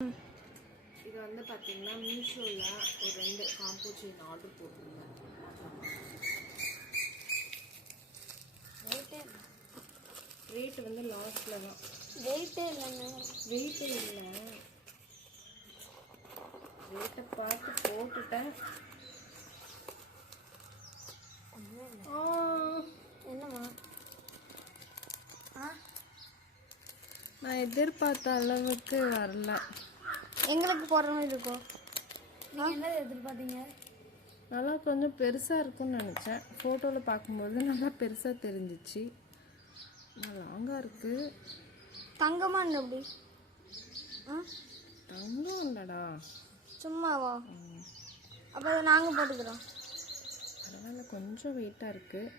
இது வந்து பார்த்தீங்கன்னா மீஷோவில் ஒரு 2 காம்போ செயின் ஆர்டர் போட்டிருந்தேன். ரேட்டு வந்து லாஸ்ட்டில் தான். வெயிட்டே இல்லைங்க. வெயிட்டே இல்லை, ரேட்டை பார்த்து போட்டுட்டேன். என்னம்மா? நான் எதிர்பார்த்த அளவுக்கு வரல. எங்களுக்கு போடுற மாதிரி இருக்கும். நீங்கள் என்ன எதிர்பார்த்தீங்க? நல்லா கொஞ்சம் பெருசாக இருக்குன்னு நினச்சேன். ஃபோட்டோவில் பார்க்கும்போது நல்லா பெருசாக தெரிஞ்சிச்சு. லாங்காக இருக்குது. தங்கமா இல்லை அப்படி? தங்கம் இல்லைடா, சும்மாவா? அப்போ அதை நாங்கள் போட்டுக்கிறோம். பரவாயில்ல, கொஞ்சம் வெயிட்டாக இருக்குது,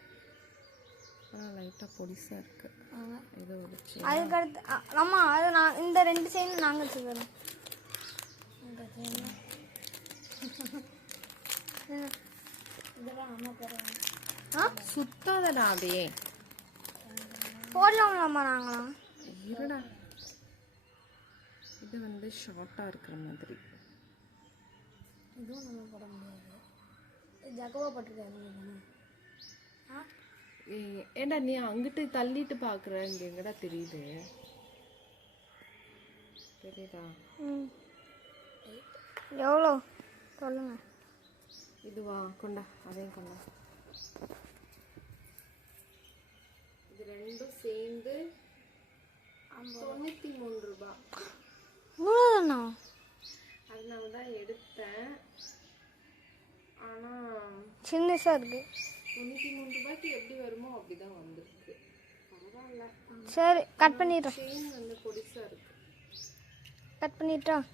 ஆனால் லைட்டாக பொடிசாக இருக்குது. ஏதோ ஒரு அதுக்கு அடுத்து ஆமாம், அது நான் இந்த 2 செயின் நாங்கள் வச்சுக்கிறோம். இதெல்லாம் அம்மா போடுறாங்க. சுத்தாதடா அப்படியே. போடலாம்லாமா நாங்களாம்? இருடா, இது வந்து ஷார்ட்டாக இருக்கிற மாதிரி. இதுவும் நம்ம போட முடியாது. ஜகவா போட்டிருக்காரு. ஏண்டா நீ அங்கிட்டு தள்ளிட்டு பார்க்குற, இங்கே எங்கடா தெரியுது? தெரியுதா? எவ்வளோ சொல்லுங்க. இதுவா? கொண்டா, அதையும் கொண்டா. இது 2ம் சேர்ந்து 93 ரூபா. இவ்வளோதானா? அதனால தான் எடுத்தேன். ஆனால் சின்னஸாக இருக்குது. 93 ரூபாய்க்கு எப்படி வருமோ அப்படிதான் வந்திருக்கு. பரவாயில்ல. சரி, கட் பண்ணிடுறோம். செயின் வந்து பொடிசாக இருக்கு. கட் பண்ணிட்டோம்.